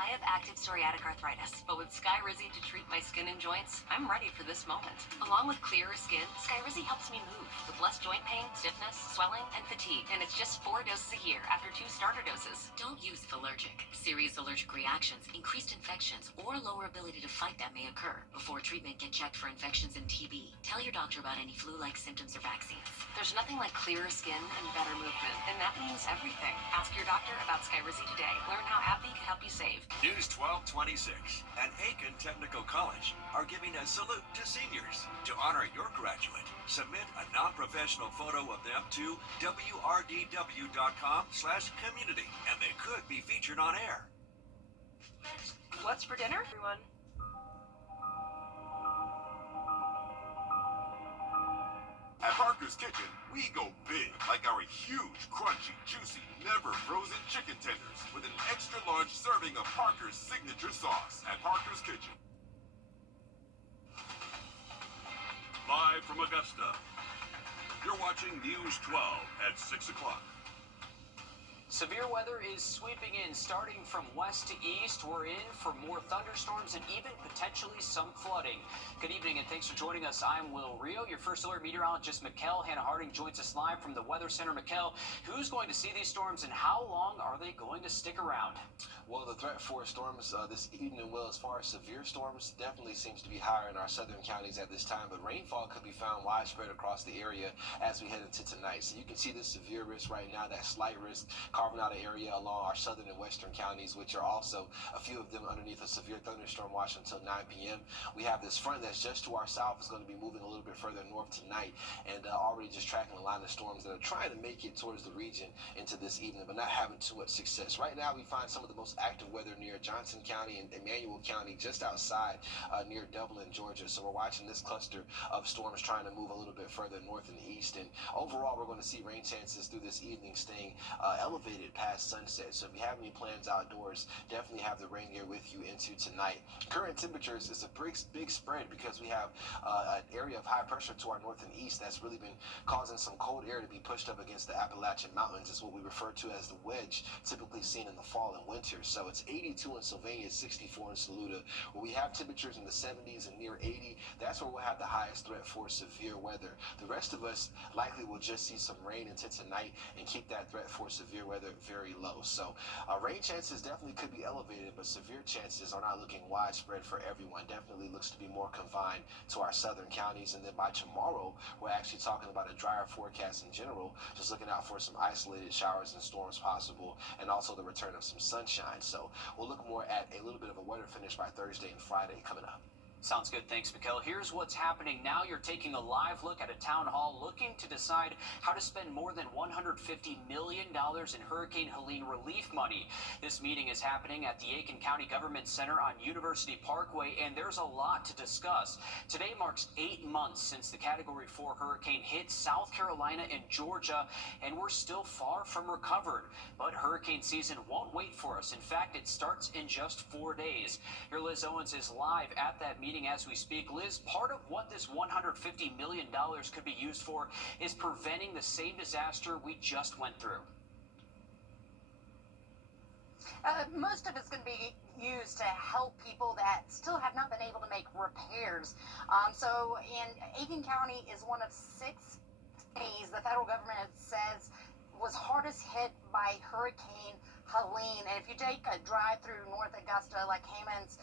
I have active psoriatic arthritis, but with Skyrizi to treat my skin and joints, I'm ready for this moment. Along with clearer skin, Skyrizi helps me move with less joint pain, stiffness, swelling, and fatigue. And it's just 4 doses a year after 2 starter doses. Don't use if allergic. Serious allergic reactions, increased infections, or lower ability to fight that may occur. Before treatment, get checked for infections and TB. Tell your doctor about any flu-like symptoms or vaccines. There's nothing like clearer skin and better movement, and that means everything. Ask your doctor about Skyrizi today. Learn how AbbVie can help you save. News 1226 and Aiken Technical College are giving a salute to seniors. To honor your graduate, submit a non-professional photo of them to wrdw.com/community, and they could be featured on air. What's for dinner, everyone? At Parker's Kitchen, we go big, like our huge, crunchy, juicy, never frozen chicken tenders with an extra large serving of Parker's signature sauce at Parker's Kitchen. Live from Augusta, you're watching News 12 at 6 o'clock. Severe weather is sweeping in, starting from west to east. We're in for more thunderstorms and even potentially some flooding. Good evening and thanks for joining us. I'm Will Rio, your first alert meteorologist. Mikkel Hannah Harding joins us live from the Weather Center. Mikkel, who's going to see these storms and how long are they going to stick around? Well, the threat for storms this evening, Will, as far as severe storms, definitely seems to be higher in our southern counties at this time, but rainfall could be found widespread across the area as we head into tonight. So you can see this severe risk right now, that slight risk carving out an area along our southern and western counties, which are also a few of them underneath a severe thunderstorm watch until 9 p.m. We have this front that's just to our south is going to be moving a little bit further north tonight and already just tracking a line of storms that are trying to make it towards the region into this evening, but not having too much success. Right now, we find some of the most active weather near Johnson County and Emmanuel County, just outside near Dublin, Georgia. So we're watching this cluster of storms trying to move a little bit further north and east. And overall, we're going to see rain chances through this evening staying elevated past sunset. So if you have any plans outdoors, definitely have the rain gear with you into tonight. Current temperatures is a big spread because we have an area of high pressure to our north and east that's really been causing some cold air to be pushed up against the Appalachian Mountains. It's what we refer to as the wedge, typically seen in the fall and winter. So it's 82 in Sylvania, 64 in Saluda. Where we have temperatures in the 70s and near 80, that's where we'll have the highest threat for severe weather. The rest of us likely will just see some rain into tonight and keep that threat for severe weather very low. So rain chances definitely could be elevated, but severe chances are not looking widespread for everyone. Definitely looks to be more confined to our southern counties. And then by tomorrow, we're actually talking about a drier forecast in general, just looking out for some isolated showers and storms possible, and also the return of some sunshine. So we'll look more at a little bit of a wetter finish by Thursday and Friday coming up. Sounds good. Thanks, Mikkel. Here's what's happening now. You're taking a live look at a town hall looking to decide how to spend more than $150 million in Hurricane Helene relief money. This meeting is happening at the Aiken County Government Center on University Parkway, and there's a lot to discuss. Today marks 8 months since the Category 4 hurricane hit South Carolina and Georgia, and we're still far from recovered. But hurricane season won't wait for us. In fact, it starts in just 4 days. Your Liz Owens is live at that meeting as we speak. Liz, part of what this $150 million could be used for is preventing the same disaster we just went through. Most of it's going to be used to help people that still have not been able to make repairs. So Aiken County is one of 6 cities the federal government says was hardest hit by Hurricane Helene. And if you take a drive through North Augusta, like Hammond's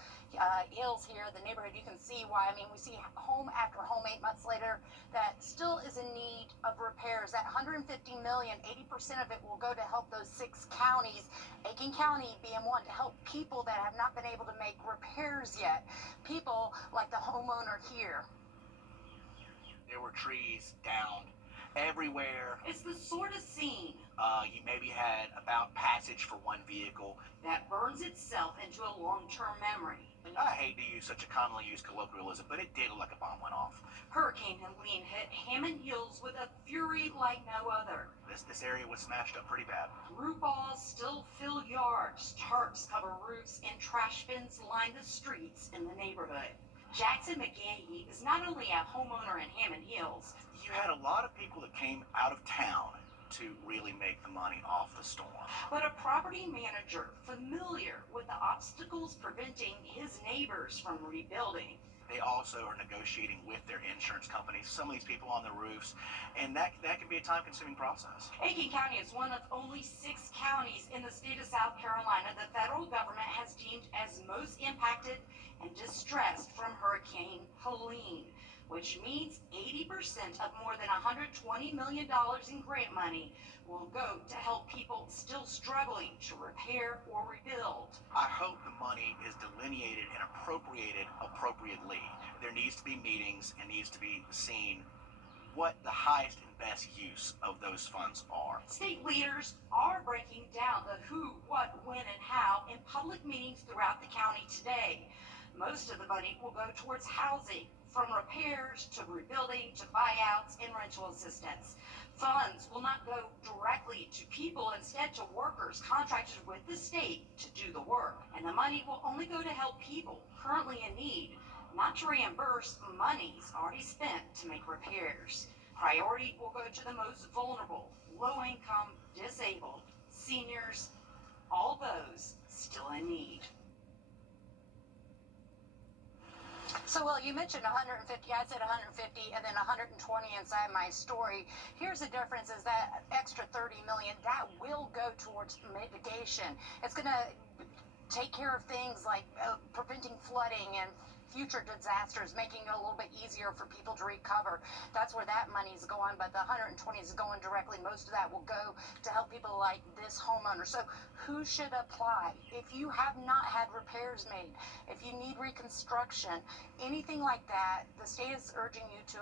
Hills here, the neighborhood, you can see why. I mean, we see home after home 8 months later that still is in need of repairs. That $150 million, 80% of it will go to help those 6 counties, Aiken County being one, to help people that have not been able to make repairs yet. People like the homeowner here. There were trees down everywhere. It's the sort of scene You maybe had about passage for one vehicle. that burns itself into a long-term memory. And I hate to use such a commonly used colloquialism, but it did look like a bomb went off. Hurricane Helene hit Hammond Hills with a fury like no other. This area was smashed up pretty bad. Root balls still fill yards, tarps cover roofs, and trash bins line the streets in the neighborhood. Jackson McGahee is not only a homeowner in Hammond Hills, You had a lot of people that came out of town to really make the money off the storm. But a property manager familiar with the obstacles preventing his neighbors from rebuilding. They also are negotiating with their insurance companies, some of these people on the roofs, and that can be a time-consuming process. Aiken County is one of only 6 counties in the state of South Carolina the federal government has deemed as most impacted and distressed from Hurricane Helene, which means 80% of more than $120 million in grant money will go to help people still struggling to repair or rebuild. I hope the money is delineated and appropriated appropriately. There needs to be meetings and needs to be seen what the highest and best use of those funds are. State leaders are breaking down the who, what, when, and how in public meetings throughout the county today. Most of the money will go towards housing, from repairs to rebuilding to buyouts and rental assistance. Funds will not go directly to people, instead to workers contracted with the state to do the work. And the money will only go to help people currently in need, not to reimburse monies already spent to make repairs. Priority will go to the most vulnerable, low-income, disabled, seniors, all those still in need. So, well, you mentioned 150, I said 150 and then 120 inside my story. Here's the difference is that extra 30 million, that will go towards mitigation. It's going to take care of things like preventing flooding and future disasters, making it a little bit easier for people to recover. That's where that money's going, but the 120 is going directly. Most of that will go to help people like this homeowner. So who should apply? If you have not had repairs made, if you need reconstruction, anything like that, the state is urging you to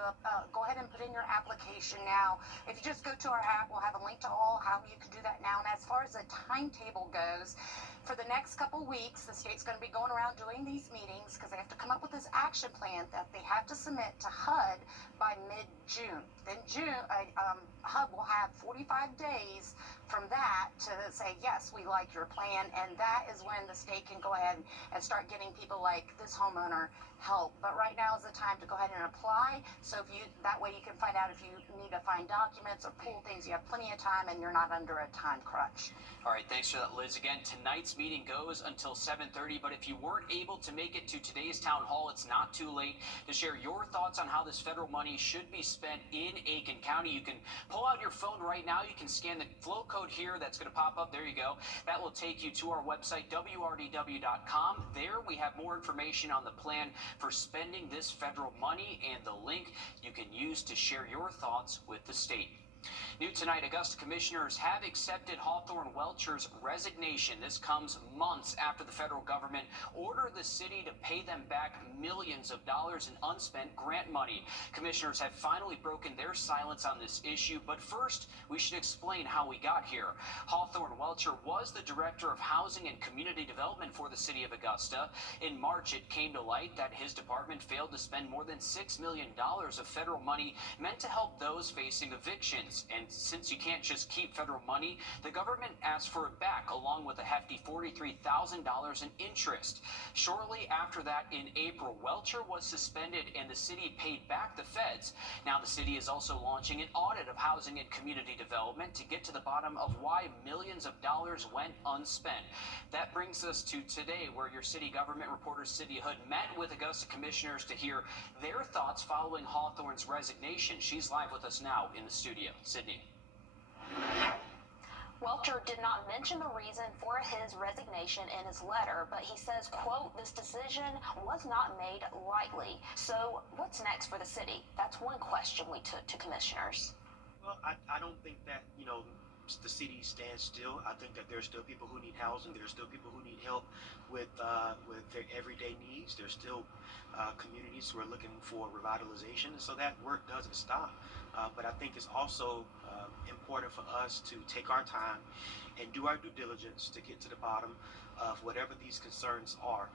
go ahead and put in your application now. If you just go to our app, we'll have a link to how you can do that now. And as far as the timetable goes, for the next couple weeks, the state's going to be going around doing these meetings because they have to come up with this action plan that they have to submit to HUD by mid-June. Then HUD will have 45 days from that to say, yes, we like your plan, and that is when the state can go ahead and start getting people like this homeowner help. But right now is the time to go ahead and apply, so that way you can find out if you need to find documents or pull things. You have plenty of time and you're not under a time crunch. All right, thanks for that, Liz. Again, tonight's meeting goes until 7:30, but if you weren't able to make it to today's town hall, it's not too late to share your thoughts on how this federal money should be spent in Aiken County. You can pull out your phone right now. You can scan the flow code here that's going to pop up. There you go. That will take you to our website, wrdw.com. There we have more information on the plan for spending this federal money and the link you can use to share your thoughts with the state. New tonight, Augusta commissioners have accepted Hawthorne Welcher's resignation. This comes months after the federal government ordered the city to pay them back millions of dollars in unspent grant money. Commissioners have finally broken their silence on this issue, but first, we should explain how we got here. Hawthorne Welcher was the director of housing and community development for the city of Augusta. In March, it came to light that his department failed to spend more than $6 million of federal money meant to help those facing evictions. And since you can't just keep federal money, the government asked for it back, along with a hefty $43,000 in interest. Shortly after that, in April, Welcher was suspended and the city paid back the feds. Now the city is also launching an audit of housing and community development to get to the bottom of why millions of dollars went unspent. That brings us to today, where your city government reporter Sydney Hood met with Augusta commissioners to hear their thoughts following Hawthorne's resignation. She's live with us now in the studio. Sydney. Welcher did not mention the reason for his resignation in his letter, but he says, quote, "This decision was not made lightly." So what's next for the city? That's one question we took to commissioners. Well, I don't think that, the city stands still. I think that there's still people who need housing. There's still people who need help with their everyday needs. There's still communities who are looking for revitalization. So that work doesn't stop. But I think it's also important for us to take our time and do our due diligence to get to the bottom of whatever these concerns are.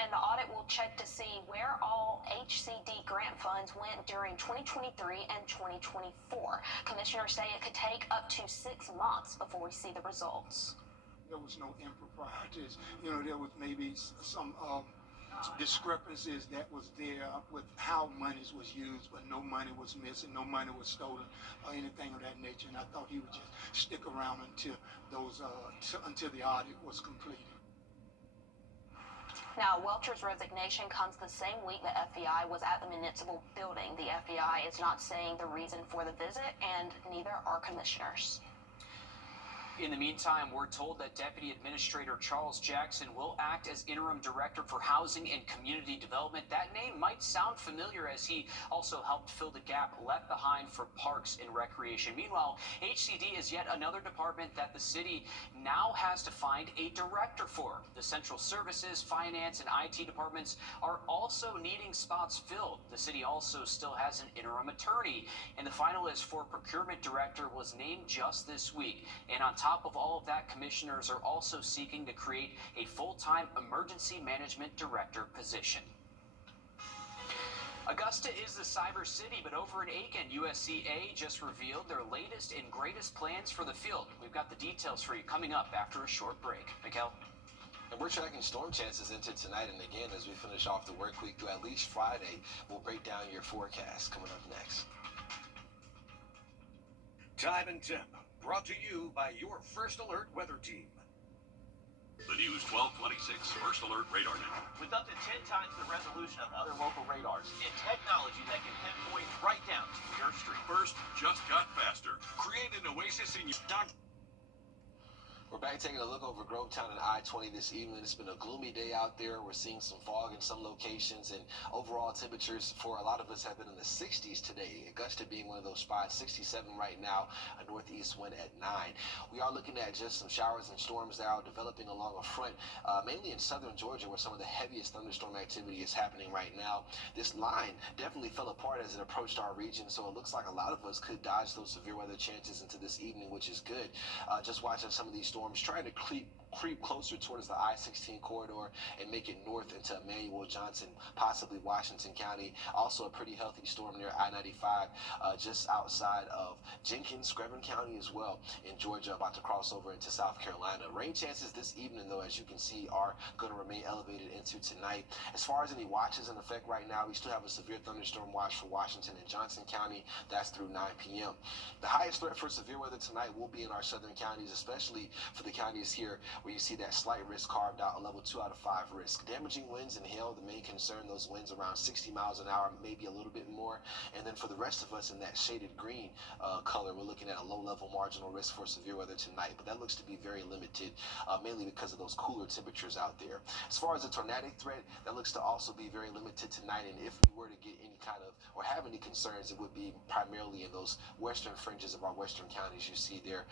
And the audit will check to see where all HCD grant funds went during 2023 and 2024. Commissioners say it could take up to 6 months before we see the results. There was no improprieties. There was maybe some discrepancies that was there with how monies was used, but no money was missing, no money was stolen, or anything of that nature. And I thought he would just stick around until until the audit was completed. Now, Welcher's resignation comes the same week the FBI was at the municipal building. The FBI is not saying the reason for the visit, and neither are commissioners. In the meantime, we're told that Deputy Administrator Charles Jackson will act as Interim Director for Housing and Community Development. That name might sound familiar, as he also helped fill the gap left behind for Parks and Recreation. Meanwhile, HCD is yet another department that the city now has to find a director for. The Central Services, Finance, and IT departments are also needing spots filled. The city also still has an interim attorney, and the finalist for Procurement Director was named just this week. And on top of all of that, commissioners are also seeking to create a full-time emergency management director position. Augusta is the cyber city, but over in Aiken, USCA just revealed their latest and greatest plans for the field. We've got the details for you coming up after a short break. Mikkel? And we're tracking storm chances into tonight, and again, as we finish off the work week through at least Friday, we'll break down your forecast coming up next. Time and temp, brought to you by your First Alert weather team. The News 1226 First Alert Radar Net. With up to 10 times the resolution of other local radars and technology that can pinpoint right down to your street. First just got faster. Create an oasis in your... We're back taking a look over Grovetown and I-20 this evening. It's been a gloomy day out there. We're seeing some fog in some locations, and overall temperatures for a lot of us have been in the 60s today. Augusta being one of those spots, 67 right now, a northeast wind at 9. We are looking at just some showers and storms that are developing along a front, mainly in southern Georgia, where some of the heaviest thunderstorm activity is happening right now. This line definitely fell apart as it approached our region, so it looks like a lot of us could dodge those severe weather chances into this evening, which is good. Just watching some of these storms trying to creep closer towards the I-16 corridor and make it north into Emmanuel, Johnson, possibly Washington County. Also a pretty healthy storm near I-95 just outside of Jenkins, Screven County as well in Georgia, about to cross over into South Carolina. Rain chances this evening, though, as you can see, are going to remain elevated into tonight. As far as any watches in effect right now, we still have a severe thunderstorm watch for Washington and Johnson County. That's through 9 p.m. The highest threat for severe weather tonight will be in our southern counties, especially for the counties here where you see that slight risk carved out, a level 2 out of 5 risk. Damaging winds and hail, the main concern, those winds around 60 miles an hour, maybe a little bit more. And then for the rest of us in that shaded green color, we're looking at a low level marginal risk for severe weather tonight, but that looks to be very limited, mainly because of those cooler temperatures out there. As far as the tornadic threat, that looks to also be very limited tonight, and if we were to get any kind of, or have any concerns, it would be primarily in those western fringes of our western counties you see there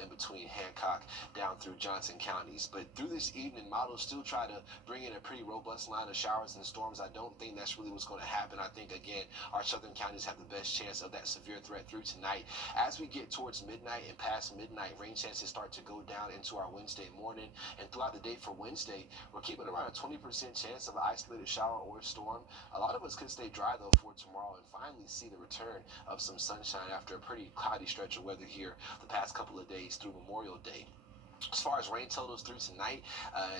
in between Hancock down through Johnson counties. But through this evening, models still try to bring in a pretty robust line of showers and storms. I don't think that's really what's going to happen. I think, again, our southern counties have the best chance of that severe threat through tonight. As we get towards midnight and past midnight, rain chances start to go down into our Wednesday morning. And throughout the day for Wednesday, we're keeping around a 20% chance of an isolated shower or storm. A lot of us could stay dry, though, for tomorrow and finally see the return of some sunshine after a pretty cloudy stretch of weather here the past couple of days through Memorial Day. As far as rain totals through tonight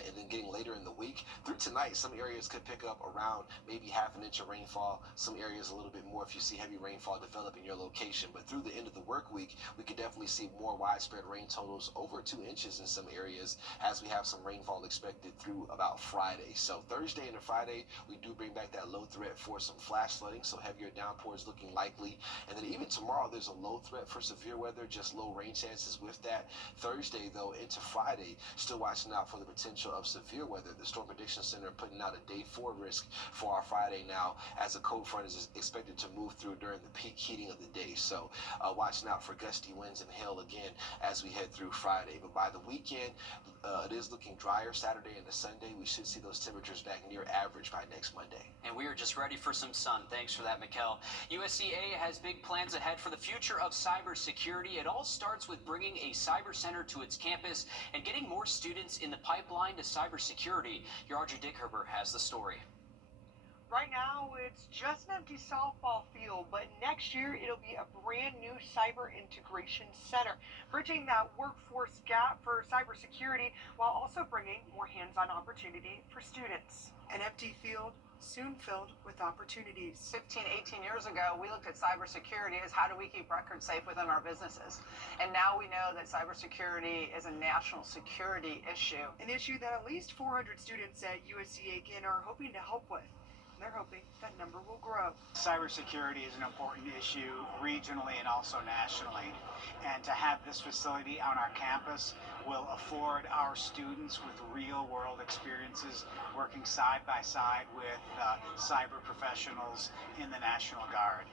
and then getting later in the week, through tonight, some areas could pick up around maybe half an inch of rainfall. Some areas a little bit more if you see heavy rainfall develop in your location. But through the end of the work week, we could definitely see more widespread rain totals over 2 inches in some areas as we have some rainfall expected through about Friday. So Thursday and Friday, we do bring back that low threat for some flash flooding, so heavier downpours looking likely. And then even tomorrow, there's a low threat for severe weather, just low rain chances with that. Thursday, though, into Friday, still watching out for the potential of severe weather. The Storm Prediction Center putting out a day 4 risk for our Friday now, as a cold front is expected to move through during the peak heating of the day. So watching out for gusty winds and hail again as we head through Friday. But by the weekend, it is looking drier. Saturday into Sunday, we should see those temperatures back near average by next Monday. And we are just ready for some sun. Thanks for that, Mikkel. USCA has big plans ahead for the future of cybersecurity. It all starts with bringing a cyber center to its campus and getting more students in the pipeline to cybersecurity. Your Audrey Dickherber has the story. Right now, it's just an empty softball field, but next year it'll be a brand new cyber integration center, bridging that workforce gap for cybersecurity while also bringing more hands-on opportunity for students. An empty field soon filled with opportunities. 15, 18 years ago, we looked at cybersecurity as how do we keep records safe within our businesses. And now we know that cybersecurity is a national security issue. An issue that at least 400 students at USC Aiken are hoping to help with. They're hoping that number will grow. Cybersecurity is an important issue regionally and also nationally. And to have this facility on our campus will afford our students with real world experiences working side by side with cyber professionals in the National Guard.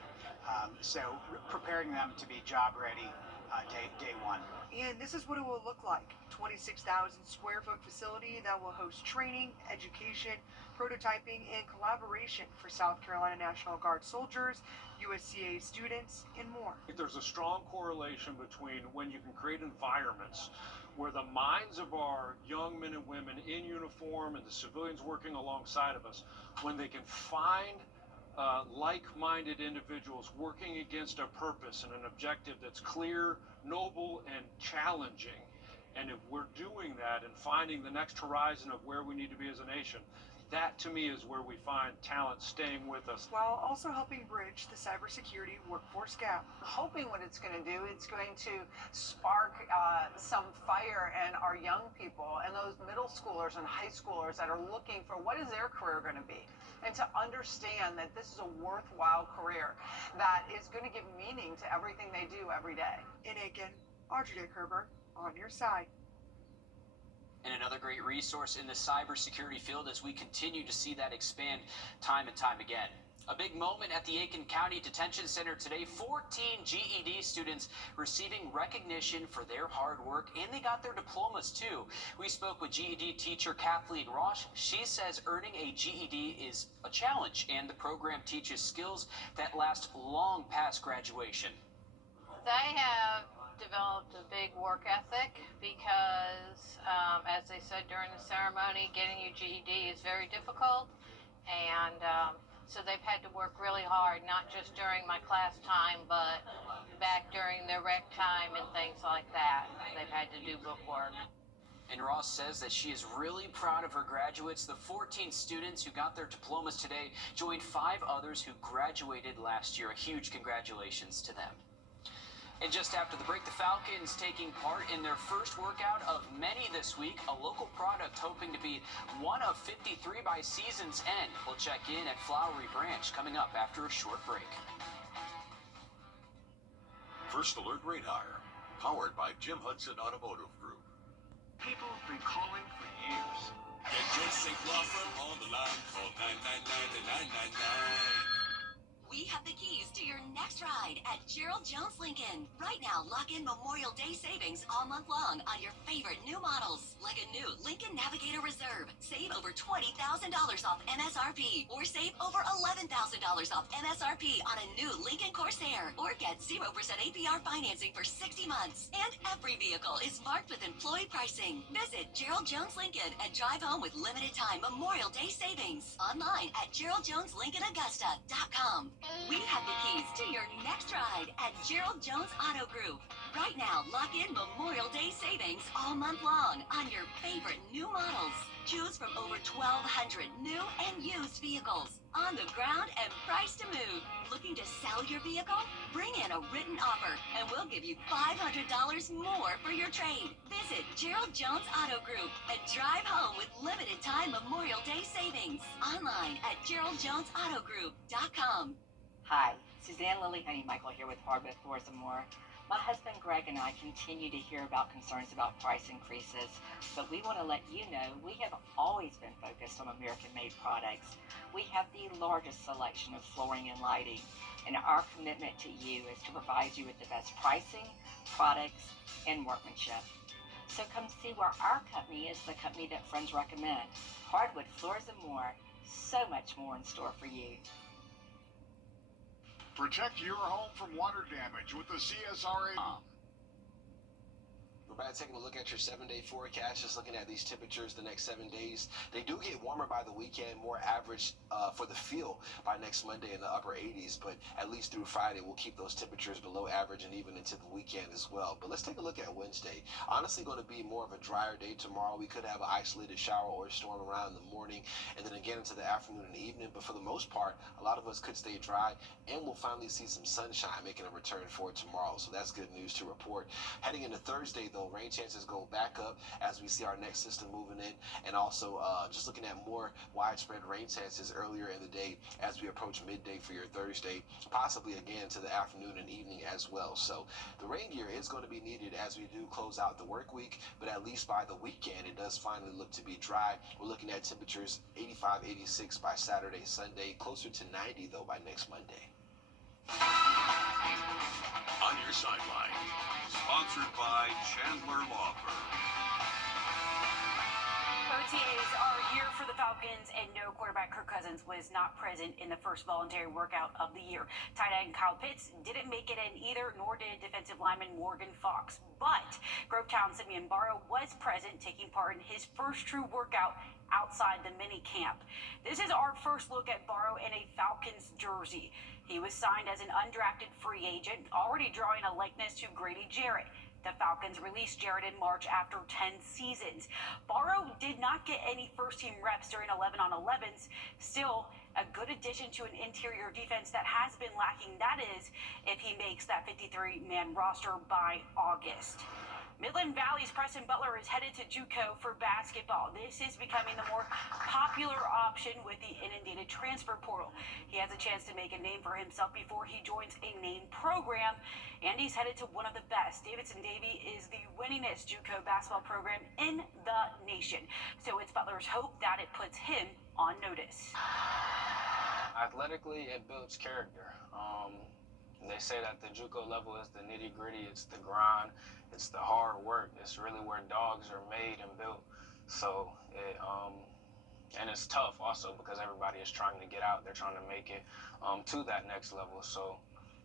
So preparing them to be job ready day one. And this is what it will look like. 26,000 square foot facility that will host training, education, prototyping, and collaboration for South Carolina National Guard soldiers, USCA students, and more. There's a strong correlation between when you can create environments where the minds of our young men and women in uniform and the civilians working alongside of us, when they can find like-minded individuals working against a purpose and an objective that's clear, noble, and challenging. And if we're doing that and finding the next horizon of where we need to be as a nation, that to me is where we find talent staying with us. While also helping bridge the cybersecurity workforce gap. Hoping what it's going to do, it's going to spark some fire in our young people and those middle schoolers and high schoolers that are looking for what is their career going to be. And to understand that this is a worthwhile career that is going to give meaning to everything they do every day. In Aiken, Audrey Kerber, on your side. And another great resource in the cybersecurity field as we continue to see that expand time and time again. A big moment at the Aiken County Detention Center today. 14 GED students receiving recognition for their hard work, and they got their diplomas too. We spoke with GED teacher Kathleen Ross. She says earning a GED is a challenge, and the program teaches skills that last long past graduation. They have developed a big work ethic because, as they said during the ceremony, getting your GED is very difficult, and so they've had to work really hard, not just during my class time, but back during their rec time and things like that. They've had to do bookwork. And Ross says that she is really proud of her graduates. The 14 students who got their diplomas today joined 5 others who graduated last year. A huge congratulations to them. And just after the break, the Falcons taking part in their first workout of many this week. A local product hoping to be one of 53 by season's end. We'll check in at Flowery Branch coming up after a short break. First Alert Radar, powered by Jim Hudson Automotive Group. People have been calling for years. Get your safe law firm on the line. Call 999-999. We have the keys to your next ride at Gerald Jones Lincoln. Right now, lock in Memorial Day savings all month long on your favorite new models, like a new Lincoln Navigator Reserve. Save over $20,000 off MSRP, or save over $11,000 off MSRP on a new Lincoln Corsair, or get 0% APR financing for 60 months. And every vehicle is marked with employee pricing. Visit Gerald Jones Lincoln and drive home with limited time Memorial Day savings. Online at GeraldJonesLincolnAugusta.com. We have the keys to your next ride at Gerald Jones Auto Group. Right now, lock in Memorial Day savings all month long on your favorite new models. Choose from over 1,200 new and used vehicles on the ground and priced to move. Looking to sell your vehicle? Bring in a written offer and we'll give you $500 more for your trade. Visit Gerald Jones Auto Group and drive home with limited time Memorial Day savings. Online at GeraldJonesAutoGroup.com. Hi, Suzanne Lily Honeymichael here with Hardwood Floors and More. My husband Greg and I continue to hear about concerns about price increases, but we want to let you know we have always been focused on American-made products. We have the largest selection of flooring and lighting, and our commitment to you is to provide you with the best pricing, products, and workmanship. So come see where our company is the company that friends recommend. Hardwood Floors and More, so much more in store for you. Protect your home from water damage with the CSRA. We're back taking a look at your 7-day forecast, just looking at these temperatures the next 7 days. They do get warmer by the weekend, more average for the feel by next Monday in the upper 80s, but at least through Friday, we'll keep those temperatures below average and even into the weekend as well. But let's take a look at Wednesday. Honestly, going to be more of a drier day tomorrow. We could have an isolated shower or storm around in the morning and then again into the afternoon and evening. But for the most part, a lot of us could stay dry and we'll finally see some sunshine making a return for tomorrow. So that's good news to report. Heading into Thursday, though, rain chances go back up as we see our next system moving in, and also just looking at more widespread rain chances earlier in the day as we approach midday for your Thursday, possibly again to the afternoon and evening as well. So the rain gear is going to be needed as we do close out the work week, but at least by the weekend it does finally look to be dry. We're looking at temperatures 85, 86 by Saturday, Sunday, closer to 90 though by next Monday. On Your Sideline, sponsored by Chandler Law Firm. OTAs are here for the Falcons, and no quarterback Kirk Cousins was not present in the first voluntary workout of the year. Tight end Kyle Pitts didn't make it in either, nor did defensive lineman Morgan Fox. But Grovetown Simeon Barrow was present, taking part in his first true workout outside the mini camp. This is our first look at Barrow in a Falcons jersey. He was signed as an undrafted free agent, already drawing a likeness to Grady Jarrett. The Falcons released Jarrett in March after 10 seasons. Barrow did not get any first-team reps during 11-on-11s. Still, a good addition to an interior defense that has been lacking, that is, if he makes that 53-man roster by August. Midland Valley's Preston Butler is headed to JUCO for basketball. This is becoming the more popular option with the inundated transfer portal. He has a chance to make a name for himself before he joins a named program, and he's headed to one of the best. Davidson Davie is the winningest JUCO basketball program in the nation, so it's Butler's hope that it puts him on notice. Athletically, it builds character. They say that the JUCO level is the nitty-gritty, it's the grind, it's the hard work. It's really where dogs are made and built. So, and it's tough also because everybody is trying to get out. They're trying to make it to that next level. So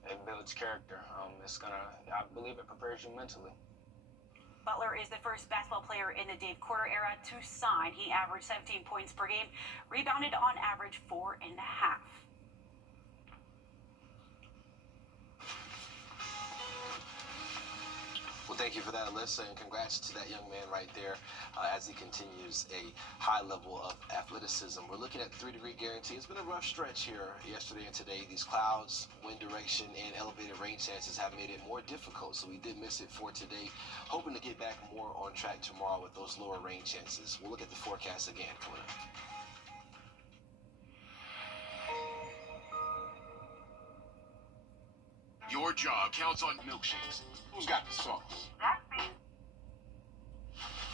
it builds character. I believe it prepares you mentally. Butler is the first basketball player in the Dave Porter era to sign. He averaged 17 points per game, rebounded on average 4.5. Well, thank you for that, Alyssa, and congrats to that young man right there as he continues a high level of athleticism. We're looking at the 3-degree guarantee. It's been a rough stretch here yesterday and today. These clouds, wind direction, and elevated rain chances have made it more difficult, so we did miss it for today. Hoping to get back more on track tomorrow with those lower rain chances. We'll look at the forecast again coming up. Your job counts on milkshakes. Who's got the sauce? That's me.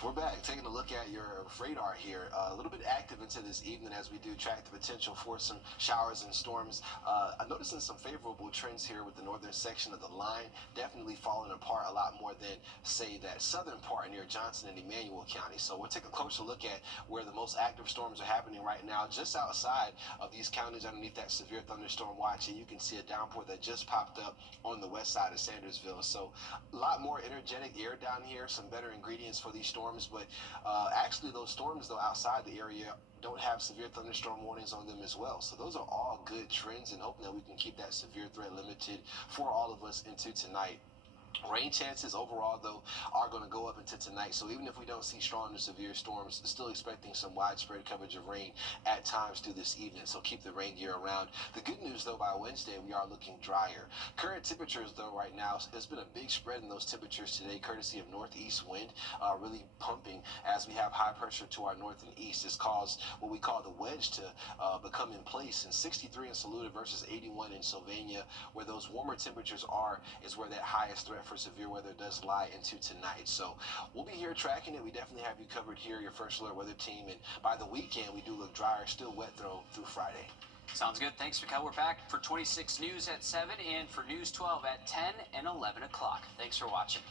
We're back taking a look at your radar here. A little bit active into this evening as we do track the potential for some showers and storms. I'm noticing some favorable trends here with the northern section of the line definitely falling apart a lot more than, say, that southern part near Johnson and Emmanuel County. So we'll take a closer look at where the most active storms are happening right now, just outside of these counties underneath that severe thunderstorm watch. And you can see a downpour that just popped up on the west side of Sandersville. So a lot more energetic air down here, some better ingredients for these storms. But actually those storms though outside the area don't have severe thunderstorm warnings on them as well. So those are all good trends, and hoping that we can keep that severe threat limited for all of us into tonight. Rain chances overall, though, are going to go up into tonight. So even if we don't see strong to severe storms, still expecting some widespread coverage of rain at times through this evening. So keep the rain gear around. The good news, though, by Wednesday, we are looking drier. Current temperatures, though, right now, there's been a big spread in those temperatures today, courtesy of northeast wind really pumping as we have high pressure to our north and east. It's caused what we call the wedge to become in place. And 63 in Saluda versus 81 in Sylvania, where those warmer temperatures are, is where that highest threat for severe weather does lie into tonight. So we'll be here tracking it. We definitely have you covered here, your First Alert Weather Team. And by the weekend, we do look drier, still wet through Friday. Sounds good. Thanks, Mikkel. We're back for 26 News at 7 and for News 12 at 10 and 11 o'clock. Thanks for watching.